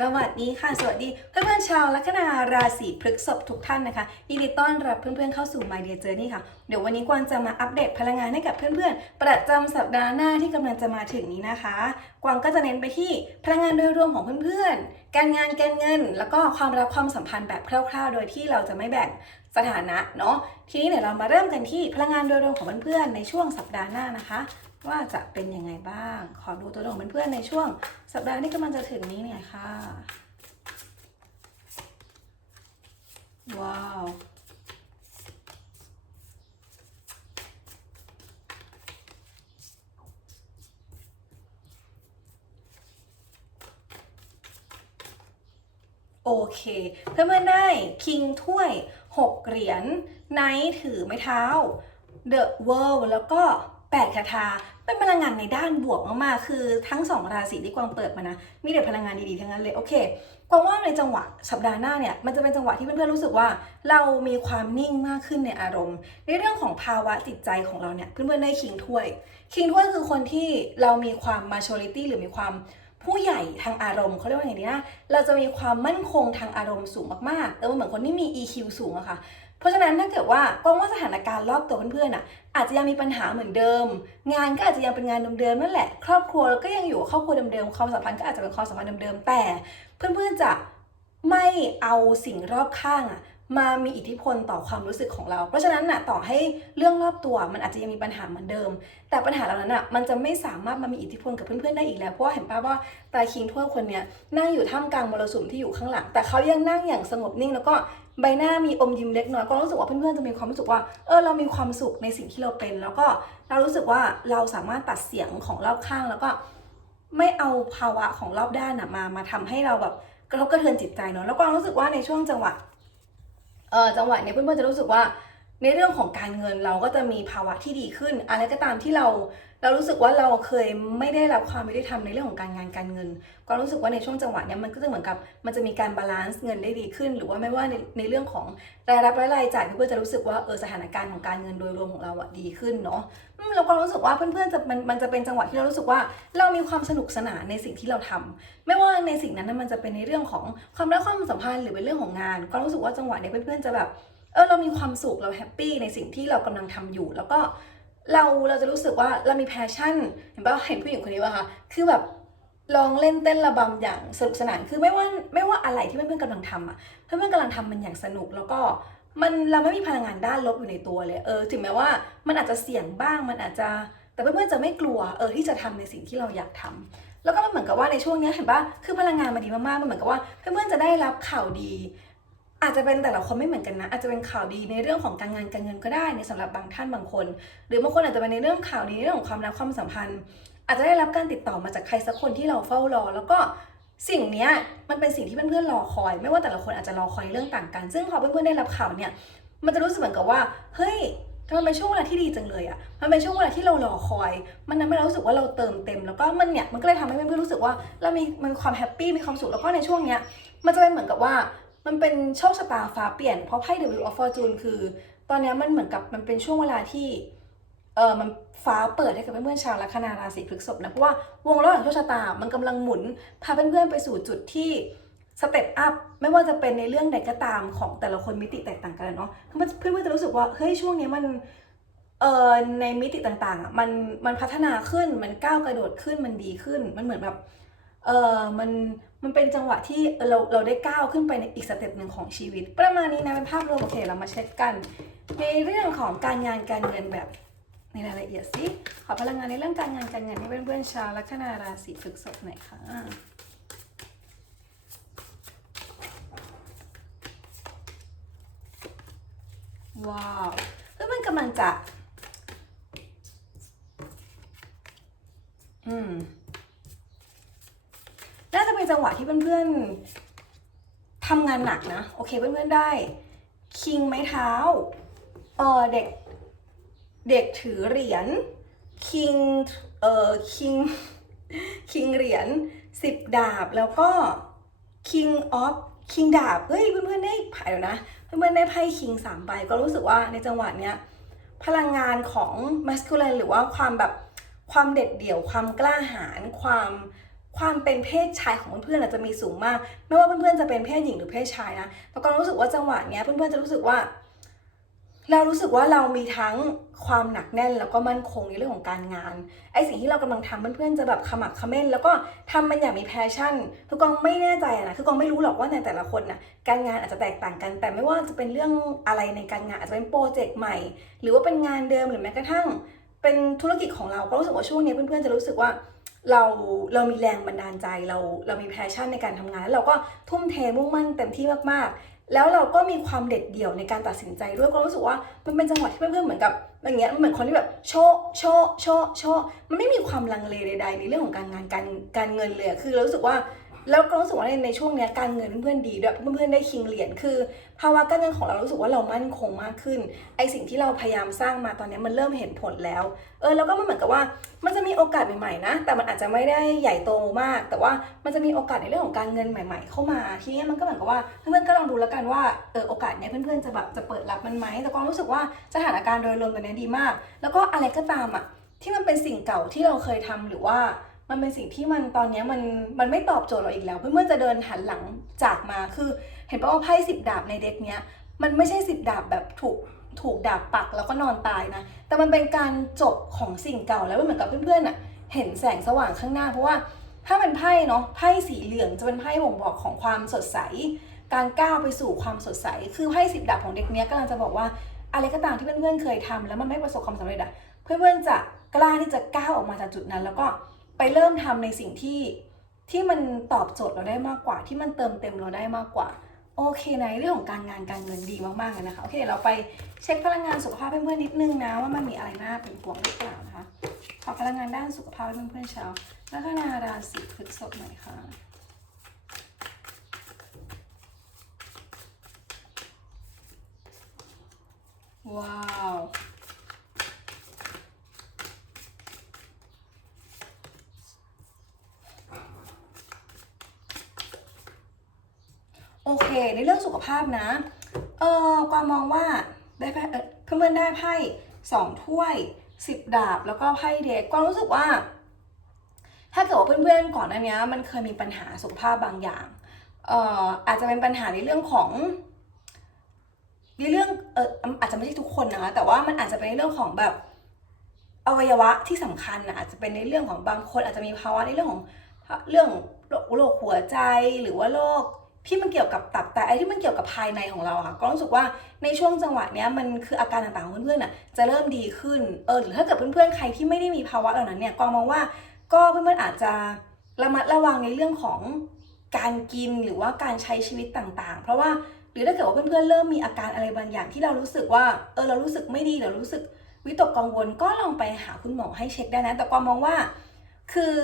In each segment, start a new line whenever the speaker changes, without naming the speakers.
สวัสดีค่ะ สวัสดีเพื่อนๆชาวลัคนาราศีพฤษภทุกท่านนะคะยินดีต้อนรับเพื่อนๆเข้าสู่ My Dear Journey ค่ะ เดี๋ยววันนี้กวางจะมาอัปเดตพลังงานให้กับเพื่อนๆ ประจำสัปดาห์หน้าที่กำลังจะมาถึงนี้นะคะ กวางก็จะเน้นไปที่พลังงานโดยรวมของเพื่อนๆ การงานการเงิน แล้วก็ความรักความสัมพันธ์แบบคร่าว ๆ โดยที่เราจะไม่แบ่งสถานะเนาะทีนี้เดี๋ยวเรามาเริ่มกันที่พลังงานโดยรวมของเพื่อนๆในช่วงสัปดาห์หน้านะคะ ว่าจะเป็นยังไงบ้าง ขอดูตัวเลของเพื่อนๆในช่วง สัปดาห์ที่กำลังจะถึงนี้เนี่ยค่ะ ว้าว โอเค เพื่อนๆได้คิงถ้วย 6 เหรียญไนท์ถือไม้เท้า The World แล้วก็8คาถา เป็นพลังงานในด้านบวกมากๆ คือทั้ง2ราศีที่กวางเปิดมานะ มีแต่พลังงานดีๆ ทั้งนั้นเลย โอเค กวางว่าในจังหวะสัปดาห์หน้าเนี่ย มันจะเป็นจังหวะที่เพื่อนๆรู้สึกว่า เรามีความนิ่งมากขึ้นในอารมณ์ ในเรื่องของภาวะจิตใจของเราเนี่ย เพื่อนๆได้คิงถ้วย คิงถ้วยคือคนที่เรามีความ maturity หรือมีความผู้ใหญ่ทางอารมณ์เขาเรียกว่าอย่างนี้นะ เราจะมีความมั่นคงทางอารมณ์สูงมากๆ เออเหมือนคนที่มี EQ สูงอะค่ะ เพราะฉะนั้นถ้าเกิดว่ากองว่าสถานการณ์รอบตัวเพื่อนๆอะ อาจจะยังมีปัญหาเหมือนเดิม งานก็อาจจะยังเป็นงานเดิมๆนั่นแหละ ครอบครัวก็ยังอยู่ครอบครัวเดิมๆความสัมพันธ์ก็อาจจะเป็นความสัมพันธ์เดิมๆแต่เพื่อนๆจะไม่เอาสิ่งรอบข้างอะมามีอิทธิพลต่อความรู้สึกของเรา เพราะฉะนั้นน่ะต่อให้เรื่องรอบตัวมันอาจจะยังมีปัญหาเหมือนเดิม แต่ปัญหาเหล่านั้นอะมันจะไม่สามารถมามีอิทธิพลกับเพื่อนๆได้อีกแล้ว เพราะว่าเห็นป่ะว่าตาคิงถ้วคนเนี้ยนั่งอยู่ท่ามกลางมรสุมที่อยู่ข้างหลัง แต่เขายังนั่งอย่างสงบนิ่งแล้วก็ ใบหน้ามีอมยิ้มเล็กน้อยก็รู้สึกว่าเพื่อนๆจะมีความรู้สึกว่าเออเรามีความสุขในสิ่งที่เราเป็น แล้วก็เรารู้สึกว่าเราสามารถตัดเสียงของรอบข้างแล้วก็ไม่เอาภาวะของรอบด้านนะมามาทำให้เราแบบกระทบกระเทือนจิตใจเนาะแล้วก็รู้สึกว่าในช่วงจังหวะเออจังหวะเนี้ยเพื่อนๆจะรู้สึกว่าในเรื่องของการเงินเราก็จะมีภาวะที่ดีขึ้น อะไรก็ตามที่เรา เรารู้สึกว่าเราเคยไม่ได้รับความยุติธรรมในเรื่องของการงานการเงิน ก็รู้สึกว่าในช่วงจังหวะเนี้ยมันก็จะเหมือนกับมันจะมีการบาลานซ์เงินได้ดีขึ้น หรือว่าไม่ว่าในในเรื่องของรายรับและรายจ่ายเพื่อนๆจะรู้สึกว่าเออสถานการณ์ของการเงินโดยรวมของเราอะดีขึ้นเนาะอืมแล้วก็รู้สึกว่าเพื่อนๆจะมันมันจะเป็นจังหวะที่เรารู้สึกว่าเรามีความสนุกสนานในสิ่งที่เราทำไม่ว่าในสิ่งนั้นมันจะเป็นในเรื่องของความรักความสัมพันธ์หรือเป็นเรื่องของงาน ก็รู้สึกว่าจังหวะเนี้ยเพื่อนๆจะแบบเออเรามีความสุขเราแฮปปี้ในสิ่งที่เรากำลังทำอยู่ แล้วก็ เราเราจะรู้สึกว่าเรามีแพชชั่น เห็นป่ะเห็นผู้หญิงคนนี้ป่ะคะคือแบบลองเล่นเต้นระบำอย่างสนุกสนานคือไม่ว่าไม่ว่าอะไรที่เพื่อนๆกำลังทำอะเพื่อนๆกำลังทำมันอย่างสนุกแล้วก็มันเราไม่มีพลังงานด้านลบอยู่ในตัวเลยเออถึงแม้ว่ามันอาจจะเสี่ยงบ้างมันอาจจะแต่เพื่อนๆจะไม่กลัวเออที่จะทำในสิ่งที่เราอยากทำแล้วก็มันเหมือนกับว่าในช่วงนี้เห็นป่ะคือพลังงานมันดีมากๆมันเหมือนกับว่าเพื่อนๆจะได้รับข่าวดี อาจจะเป็นแต่ละคนไม่เหมือนกันนะ อาจจะเป็นข่าวดีในเรื่องของการงานการเงินก็ได้ในสำหรับบางท่านบางคน หรือบางคนอาจจะเป็นในเรื่องข่าวดีในเรื่องของความรักความสัมพันธ์ อาจจะได้รับการติดต่อมาจากใครสักคนที่เราเฝ้ารอ แล้วก็สิ่งนี้มันเป็นสิ่งที่เพื่อนๆรอคอย ไม่ว่าแต่ละคนอาจจะรอคอยเรื่องต่างกัน ซึ่งพอเพื่อนๆได้รับข่าวเนี่ย มันจะรู้สึกเหมือนกับว่า เฮ้ยมันเป็นช่วงเวลาที่ดีจังเลยอะมันเป็นช่วงเวลาที่เรารอคอย มันทำให้เรารู้สึกว่าเราเติมเต็ม แล้วก็มันเนี่ย มันก็เลยทำให้เพื่อนๆรู้สึกว่าเรามีมันมีความแฮปปี้ มีความสุข แล้วก็ในช่วงเนี้ย มันจะเป็นเหมือนกับว่า มันเป็นโชคชะตาฟ้าเปลี่ยน เพราะไพ่ The Wheel of Fortune คือ ตอนนี้มันเหมือนกับมันเป็นช่วงเวลาที่เออมันฟ้าเปิดให้กับเพื่อนๆชาวลัคนาราศีพฤษภนะเพราะว่าวงล้อแห่งโชคชะตา มันกำลังหมุนพาเพื่อนๆไปสู่จุดที่สเต็ปอัพไม่ว่าจะเป็นในเรื่องใดก็ตามของแต่ละคนมิติแตกต่างกันเนาะเพื่อนๆจะรู้สึกว่าเฮ้ยช่วงนี้มันเออในมิติต่างๆอะมันมันพัฒนาขึ้นมันก้าวกระโดดขึ้นมันดีขึ้นมันเหมือนแบบเออมัน มันเป็นจังหวะที่เราเราได้ก้าวขึ้นไปในอีกสเต็ปหนึ่งของชีวิต ประมาณนี้นะเป็นภาพรวมโอเคเรามาเช็คกัน ในเรื่องของการงานการเงินแบบในรายละเอียดสิขอพลังงานในเรื่องการงานการเงินให้เพื่อนๆชาวลัคนาราศีพฤษภหน่อยค่ะว้าวเพื่อนกำลังจะ อืม เป็นจังหวะที่เพื่อนๆทำงานหนักนะ โอเคเพื่อนๆได้ คิงไม้เท้าเออเด็กเด็กถือเหรียญคิงเออคิงคิงเหรียญสิบดาบแล้วก็คิงออฟคิงดาบเฮ้ยเพื่อนๆได้ไพ่แล้วนะ เพื่อนๆได้ไพ่คิงสามใบก็รู้สึกว่าในจังหวะเนี้ยพลังงานของ masculine หรือว่าความแบบความเด็ดเดี่ยวความกล้าหาญความ ความเป็นเพศชายของเพื่อนๆอาจจะมีสูงมาก ไม่ว่าเพื่อนๆจะเป็นเพศหญิงหรือเพศชายนะแต่ก็รู้สึกว่าจังหวะเนี้ยเพื่อนๆจะรู้สึกว่า เรารู้สึกว่าเรามีทั้งความหนักแน่นแล้วก็มั่นคงในเรื่องของการงานไอสิ่งที่เรากำลังทำเพื่อนๆจะแบบขมักเขม้น แล้วก็ทำมันอย่างมีแพชชั่นคือกองไม่แน่ใจนะคือกองไม่รู้หรอกว่าในแต่ละคนน่ะการงานอาจจะแตกต่างกัน แต่ไม่ว่าจะเป็นเรื่องอะไรในการงานอาจจะเป็นโปรเจกต์ใหม่ หรือว่าเป็นงานเดิมหรือแม้กระทั่ง เป็นธุรกิจของเราก็รู้สึกว่าช่วงนี้เพื่อนๆจะรู้สึกว่า เราเรามีแรงบันดาลใจเราเรามีแพชชั่นในการทำงานแล้วเราก็ทุ่มเทมุ่งมั่นเต็มที่มากๆ แล้วเราก็มีความเด็ดเดี่ยวในการตัดสินใจด้วยก็รู้สึกว่ามันเป็นจังหวะที่เพื่อนๆเหมือนกับอย่างเงี้ยมันเหมือนคนที่แบบโชว์โชว์โชว์โชว์มันไม่มีความลังเลใดๆในเรื่องของการงานการการเงินเลยคือเรารู้สึกว่า แล้วก็รู้สึกว่าในในช่วงนี้การเงินเพื่อนๆดีด้วยเพื่อนๆได้คิงเหรียญคือ ภาวะการเงินของเรารู้สึกว่าเรามั่นคงมากขึ้นไอสิ่งที่เราพยายามสร้างมาตอนนี้มันเริ่มเห็นผลแล้วเออแล้วก็มันเหมือนกับว่ามันจะมีโอกาสใหม่ๆนะ แต่มันอาจจะไม่ได้ใหญ่โตมาก แต่ว่ามันจะมีโอกาสในเรื่องของการเงินใหม่ ๆ เข้ามาทีนี้มันก็เหมือนกับว่าเพื่อนๆก็ลองดูแล้วกันว่าเออโอกาสเนี้ยเพื่อนๆจะแบบจะเปิดรับมันไหมแต่ก็รู้สึกว่าสถานการณ์โดยรวมตอนนี้ดีมาก แล้วก็อะไรก็ตามอะที่มันเป็นสิ่งเก่าที่เราเคยทำหรือว่า มันเป็นสิ่งที่มันตอนนี้มันมันไม่ตอบโจทย์เราอีกแล้ว เพื่อนๆจะเดินหันหลังจากมาคือ เห็นป่ะว่าไพ่สิบดาบในเด็กเนี้ยมันไม่ใช่สิบดาบแบบถูกถูกดาบปักแล้วก็นอนตายนะ แต่มันเป็นการจบของสิ่งเก่าแล้วเหมือนกับเพื่อนๆอะเห็นแสงสว่างข้างหน้า เพราะว่าถ้าเป็นไพ่เนาะไพ่สีเหลืองจะเป็นไพ่บ่งบอกของความสดใส การก้าวไปสู่ความสดใส คือไพ่สิบดาบของเด็กเนี้ยกำลังจะบอกว่าอะไรก็ตามที่เพื่อนๆเคยทำแล้วมันไม่ประสบความสำเร็จอะเพื่อนๆจะกล้าที่จะก้าวออกมาจากจุดนั้นแล้วก็ ไปเริ่มทำในสิ่งที่ที่มันตอบโจทย์เราได้มากกว่า ที่มันเติมเต็มเราได้มากกว่า โอเคในเรื่องของการงานการเงินดีมากๆเลยนะคะโอเคเราไปเช็คพลังงานสุขภาพเพื่อนๆนิดนึงนะว่ามันมีอะไรน่าเป็นห่วงหรือเปล่านะคะขอพลังงานด้านสุขภาพเพื่อนๆชาวลัคนาราศีพฤษภหน่อยค่ะว้าว เค ในเรื่องสุขภาพนะ เออความมองว่าได้ไพ่เอ่อเพื่อนๆได้ไพ่สองถ้วยสิบดาบแล้วก็ไพ่เด็กก็รู้สึกว่า ถ้าเกิดว่าเพื่อนๆก่อนหน้านี้มันเคยมีปัญหาสุขภาพบางอย่างเอ่ออาจจะเป็นปัญหาในเรื่องของในเรื่องเอออาจจะไม่ใช่ทุกคนนะคะแต่ว่ามันอาจจะเป็นในเรื่องของแบบอวัยวะที่สำคัญนะอาจจะเป็นในเรื่องของบางคนอาจจะมีภาวะในเรื่องของเรื่องโรคหัวใจหรือว่าโรค ที่มันเกี่ยวกับตับแต่ไอ้ที่มันเกี่ยวกับภายในของเราอะค่ะ ก็รู้สึกว่าในช่วงจังหวะเนี้ยมันคืออาการต่างๆของเพื่อนๆอะจะเริ่มดีขึ้นเออหรือถ้าเกิดเพื่อนๆใครที่ไม่ได้มีภาวะเหล่านั้นเนี่ยกองมองว่าก็เพื่อนๆอาจจะระมัดระวังในเรื่องของการกินหรือว่าการใช้ชีวิตต่างๆ เพราะว่าหรือถ้าเกิดว่าเพื่อนๆเริ่มมีอาการอะไรบางอย่างที่เรารู้สึกว่าเออเรารู้สึกไม่ดีเรารู้สึกวิตกกังวลก็ลองไปหาคุณหมอให้เช็คได้นะ แต่กองมองว่า คือ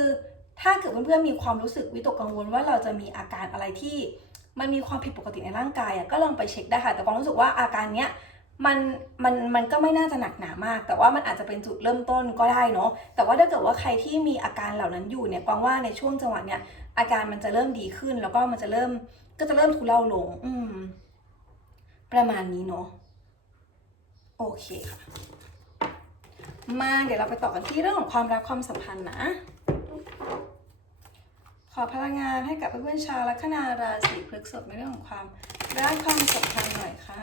ถ้าเกิดเพื่อนๆมีความรู้สึกวิตกกังวลว่าเราจะมีอาการอะไรที่ มันมีความผิดปกติในร่างกายอะก็ลองไปเช็คได้ค่ะ แต่ความรู้สึกว่าอาการเนี้ยมันมันมันก็ไม่น่าจะหนักหนามาก แต่ว่ามันอาจจะเป็นจุดเริ่มต้นก็ได้เนาะแต่ว่าถ้าเกิดว่าใครที่มีอาการเหล่านั้นอยู่เนี่ยกวางว่าในช่วงจังหวะเนี้ยอาการมันจะเริ่มดีขึ้น แล้วก็มันจะเริ่มก็จะเริ่มทุเลาลง อืม ประมาณนี้เนาะโอเคค่ะ มาเดี๋ยวเราไปต่อกันที่เรื่องของความรักความสัมพันธ์นะ อพลังงานให้กับเพื่อนๆชาวลัคนาราศีพฤษภในเรื่องของความรักความสัมพันธ์หน่อยค่ะ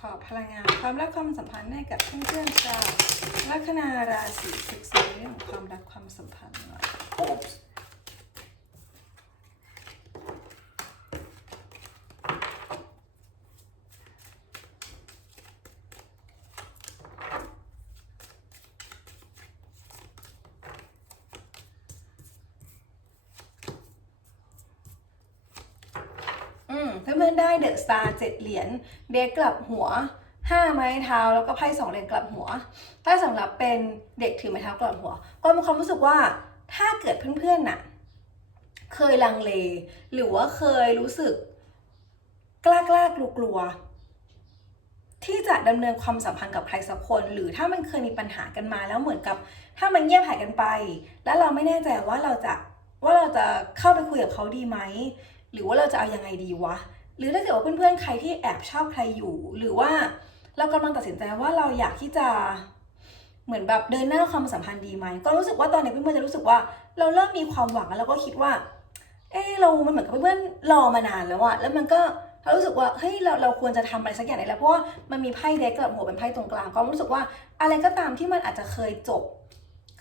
ขอพลังงานความรักความสัมพันธ์ให้กับเพื่อนๆชาวลัคนาราศีพฤษภในเรื่องของความรักความสัมพันธ์หน่อยโอ๊ปส์อืม เพื่อนๆได้เดอะสตาร์เจ็ดเหรียญเด็กกลับหัวห้าไม้เท้าแล้วก็ไพ่สองเหรียญกลับหัว ถ้าสำหรับเป็นเด็กถือไม้เท้ากลับหัว ก็มีความรู้สึกว่าถ้าเกิดเพื่อนๆน่ะเคยลังเล หรือว่าเคยรู้สึก กล้ากล้ากลัวกลัวที่จะดำเนินความสัมพันธ์กับใครสักคน หรือถ้ามันเคยมีปัญหากันมาแล้วเหมือนกับ ถ้ามันเงียบหายกันไป แล้วเราไม่แน่ใจว่าเราจะว่าเราจะเข้าไปคุยกับเขาดีไหมหรือว่าเราจะเอายังไงดีวะ หรือถ้าเกิดว่าเพื่อนๆใครที่แอบชอบใครอยู่ หรือว่าเรากำลังตัดสินใจว่าเราอยากที่จะเหมือนแบบเดินหน้าความสัมพันธ์ดีไหม ก็รู้สึกว่าตอนนี้เพื่อนๆจะรู้สึกว่าเราเริ่มมีความหวังแล้วเราก็คิดว่า เออเรา มันเหมือนกับเพื่อนๆรอมานานแล้วอะแล้วมันก็เรารู้สึกว่าเฮ้ยเราเราควรจะทำอะไรสักอย่างได้แล้วเพราะว่ามันมีไพ่เด็กกับหัวเป็นไพ่ตรงกลาง ก็รู้สึกว่าอะไรก็ตามที่มันอาจจะเคยจบ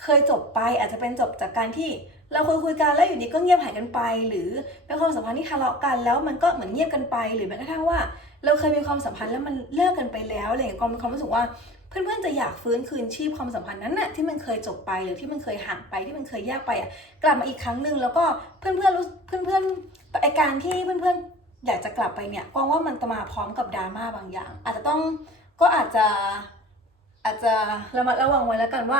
เคยจบไปอาจจะเป็นจบจากการที่เราคุยคุยกันแล้วอยู่ดีก็เงียบหายกันไป หรือเป็นความสัมพันธ์ที่ทะเลาะกัน แล้วมันก็เหมือนเงียบกันไป หรือแม้กระทั่งว่า เราเคยมีความสัมพันธ์แล้วมันเลิกกันไปแล้วอะไรอย่างเงี้ยก็ความรู้สึกว่าเพื่อนๆจะอยากฟื้นคืนชีพความสัมพันธ์นั้นน่ะที่มันเคยจบไปหรือที่มันเคยห่างไปที่มันเคยแยกไปอะกลับมาอีกครั้งหนึ่งแล้วก็เพื่อนๆรู้เพื่อนๆไอการที่เพื่อนๆอยากจะกลับไปเนี่ยกวางว่ามันจะมาพร้อมกับดราม่าบางอย่าง อาจจะต้องก็อาจจะอาจจะระมัดระวังไว้แล้วกันว่า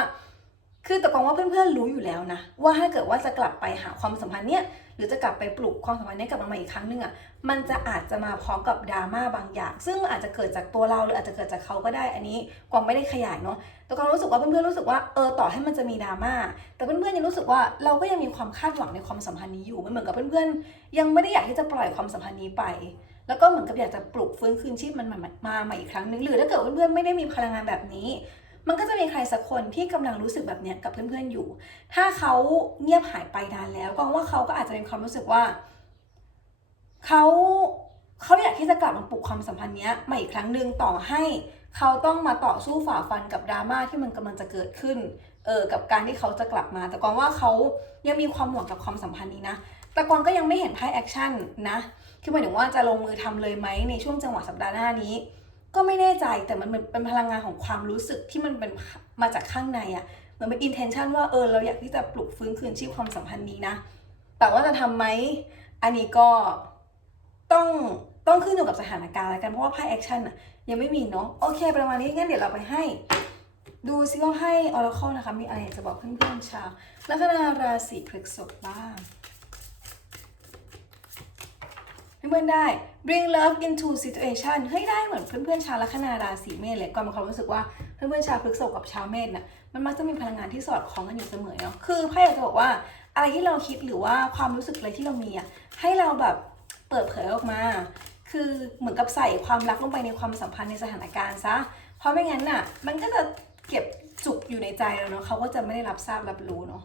คือแต่กวางว่าเพื่อนๆรู้อยู่แล้วนะ ว่าถ้าเกิดว่าจะกลับไปหาความสัมพันธ์เนี่ยหรือจะกลับไปปลุกความสัมพันธ์นี้กลับมาใหม่อีกครั้งหนึ่งอะมันจะอาจจะมาพร้อมกับดราม่าบางอย่าง ซึ่งอาจจะเกิดจากตัวเราหรืออาจจะเกิดจากเขาก็ได้อันนี้กวางไม่ได้ขยายเนาะแต่กวางรู้สึกว่าเพื่อนๆรู้สึกว่าเออต่อให้มันจะมีดราม่าแต่เพื่อนๆยังรู้สึกว่าเราก็ยังมีความคาดหวังในความสัมพันธ์นี้อยู่มันเหมือนกับเพื่อนๆยังไม่ได้อยากที่จะปล่อยความสัมพันธ์นี้ไปแล้วก็เหมือนกับอยากจะปลุกฟื้นคืนชีพมันมามาใหม่อีกครั้งหนึ่งหรือถ้าเกิดเพื่อนๆไม่ได้มีพลังงานแบบนี้ มันก็จะมีใครสักคนที่กำลังรู้สึกแบบเนี้ยกับเพื่อนๆอยู่ ถ้าเขาเงียบหายไปนานแล้วกวางว่าเขาก็อาจจะมีความรู้สึกว่าเขาเขาอยากที่จะกลับมาปลุกความสัมพันธ์เนี้ยมาอีกครั้งหนึ่งต่อให้เขาต้องมาต่อสู้ฝ่าฟันกับดราม่าที่มันกำลังจะเกิดขึ้นเออกับการที่เขาจะกลับมา แต่กวางว่าเขายังมีความหวังกับความสัมพันธ์นี้นะแต่กวางก็ยังไม่เห็นไพ่แอคชั่นนะ คือหมายถึงว่าจะลงมือทำเลยไหมในช่วงจังหวะสัปดาห์หน้านี้ ก็ไม่แน่ใจแต่มันเป็นพลังงานของความรู้สึกที่มันเป็นมาจากข้างในอะเหมือนเป็น intention ว่าเออเราอยากที่จะปลุกฟื้นคืนชีพความสัมพันธ์นี้นะ แต่ว่าจะทำไหมอันนี้ก็ต้องต้องขึ้นอยู่กับสถานการณ์แล้วกันเพราะว่าไพ่แอคชั่นอะยังไม่มีเนาะโอเค ประมาณนี้งั้นเดี๋ยวเราไปให้ ดูซิว่าให้ออร์ c l e นะคะมีอะไรจะบอกเพื่อนๆชาวลัคนาราศีพฤษภบ้าง เพื่อนๆได้ bring love into situation เฮ้ยได้เหมือนเพื่อนๆชาวลัคนาราศีเมษเลยก่อนมีความรู้สึกว่าเพื่อนๆชาวพฤษภกับชาวเมษน่ะมันมักจะมีพลังงานที่สอดคล้องกันอยู่เสมอเนาะคือไพ่อยากจะบอกว่าอะไรที่เราคิดหรือว่าความรู้สึกอะไรที่เรามีอะให้เราแบบเปิดเผยออกมา คือเหมือนกับใส่ความรักลงไปในความสัมพันธ์ในสถานการณ์ซะเพราะไม่งั้นน่ะมันก็จะเก็บจุกอยู่ในใจเราเนาะเขาก็จะไม่ได้รับทราบรับรู้เนาะ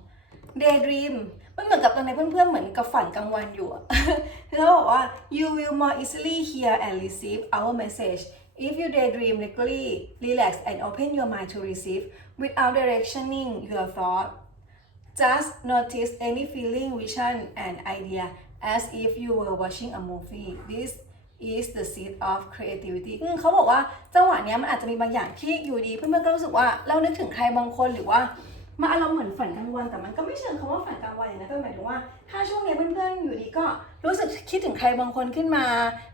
daydream มันเหมือนกับตอนในเพื่อนๆ เหมือนกับฝันกลางวันอยู่เขาบอกว่า you will more easily hear and receive our message if you daydream regularly relax and open your mind to receive without directioning your thought just notice any feeling vision and idea as if you were watching a movie this is the seed of creativity เขาบอกว่าจังหวะเนี้ยมันอาจจะมีบางอย่างที่อยู่ดี เพื่อนๆก็รู้สึกว่าเรานึกถึงใครบางคนหรือว่า มาอารมณ์เหมือนฝันกลางวันแต่มันก็ไม่เชิงคำว่าฝันกลางวันอย่างนั้นแต่หมายถึงว่า ถ้าช่วงนี้เพื่อนๆอยู่ดีก็รู้สึกคิดถึงใครบางคนขึ้นมา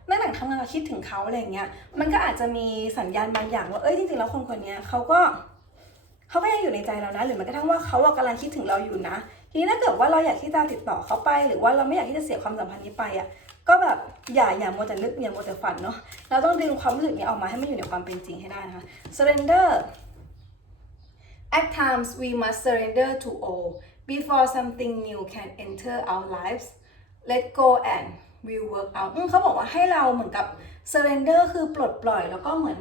นั่งหลังทำงานก็คิดถึงเขาอะไรอย่างเงี้ยมันก็อาจจะมีสัญญาณบางอย่างว่าเอ้ยจริงๆแล้วคนคนนี้เขาก็เขาก็ยังอยู่ในใจเรานะ หรือแม้กระทั่งว่าเขาอะกำลังคิดถึงเราอยู่นะ ทีนี้ถ้าเกิดว่าเราอยากที่จะติดต่อเขาไป หรือว่าเราไม่อยากที่จะเสียความสัมพันธ์นี้ไปอะก็แบบอย่าอย่ามัวแต่นึกอย่ามัวแต่ฝันเนาะเราต้องดึงความรู้สึกนี้ออกมาให้มันอยู่ในความเป็นจริงให้ได้นะคะ surrender at times we must surrender to all before something new can enter our lives let go and we work out เขาบอกว่าให้เราเหมือนกับ surrender คือปลดปล่อย แล้วก็เหมือน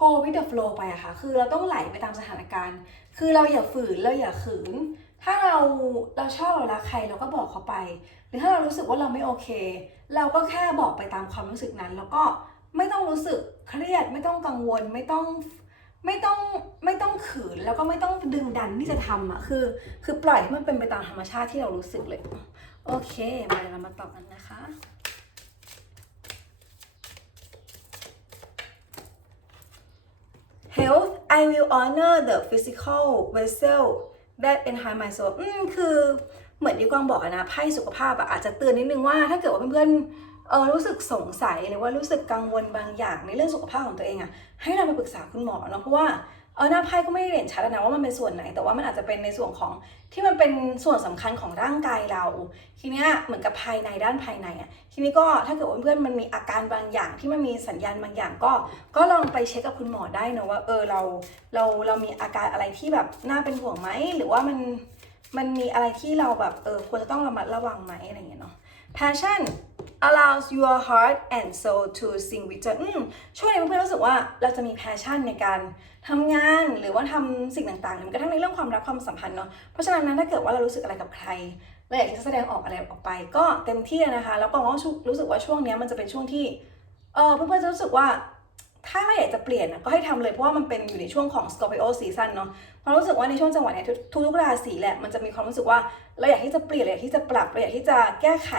go with the flow ไปอะค่ะ คือเราต้องไหลไปตามสถานการณ์ คือเราอย่าฝืน เราอย่าขืน ถ้าเราเราชอบเรารักใครเราก็บอกเขาไป หรือถ้าเรารู้สึกว่าเราไม่โอเค เราก็แค่บอกไปตามความรู้สึกนั้น แล้วก็ไม่ต้องรู้สึกเครียด ไม่ต้องกังวล ไม่ต้อง ไม่ต้องไม่ต้องขืนแล้วก็ไม่ต้องดึงดันที่จะทำอะคือ คือปล่อยให้มันเป็นไปตามธรรมชาติที่เรารู้สึกเลย โอเค มาเรามาตอบกันนะคะ health I will honor the physical vessel that enhance my soul อืมคือเหมือนที่กวางบอกนะไพ่สุขภาพอะอาจจะเตือนนิดนึงว่าถ้าเกิดว่าเพื่อนๆ เออรู้สึกสงสัยหรือว่ารู้สึกกังวลบางอย่างในเรื่องสุขภาพของตัวเองอะให้เรามาปรึกษาคุณหมอเนาะเพราะว่าเออหน้าไพ่ก็ไม่ได้เด่นชัดนะว่ามันเป็นส่วนไหน แต่ว่ามันอาจจะเป็นในส่วนของที่มันเป็นส่วนสำคัญของร่างกายเรา ทีเนี้ยเหมือนกับภายในด้านภายในอะทีนี้ก็ถ้าเกิดว่าเพื่อนๆมันมีอาการบางอย่างที่มันมีสัญญาณบางอย่างก็ ก็ลองไปเช็คกับคุณหมอได้นะว่าเออเราเราเรามีอาการอะไรที่แบบน่าเป็นห่วงไหมหรือว่ามันมันมีอะไรที่เราแบบเออควรจะต้องระมัดระวังไหมอะไรอย่างเงี้ยเนาะ passion allows your heart and soul to sing with joy ช่วยให้เพื่อนๆรู้สึกว่าเราจะมี passion ในการทำงานหรือว่าทำสิ่งต่างๆหรือกระทั่งในเรื่องความรักความสัมพันธ์เนาะ เพราะฉะนั้นนะถ้าเกิดว่าเรารู้สึกอะไรกับใครเราอยากจะแสดงออกอะไรออกไป ก็เต็มที่นะคะ แล้วก็ว่ารู้สึกว่าช่วงเนี้ยมันจะเป็นช่วงที่ เออเพื่อนๆจะรู้สึกว่า ถ้าเราอยากจะเปลี่ยนก็ให้ทำเลยเพราะว่ามันเป็นอยู่ในช่วงของ Scorpio season เนาะเพราะรู้สึกว่าในช่วงจังหวะเนี้ยทุกทุกราศีแหละมันจะมีความรู้สึกว่าเราอยากที่จะเปลี่ยนเราอยากที่จะปรับเราอยากที่จะแก้ไข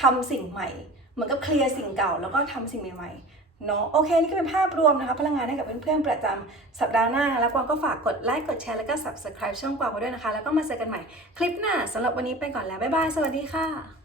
ทำสิ่งใหม่ เหมือนกับเคลียร์สิ่งเก่าแล้วก็ทำสิ่งใหม่ๆเนาะโอเค นี่ก็เป็นภาพรวมนะคะพลังงานให้กับเพื่อนๆประจำสัปดาห์หน้า แล้วกวางก็ฝากกดไลค์กดแชร์แล้วก็ subscribe ช่องกวางไว้ด้วยนะคะ แล้วก็มาเจอกันใหม่คลิปหน้าสำหรับวันนี้ไปก่อนแล้วบ๊ายบายสวัสดีค่ะ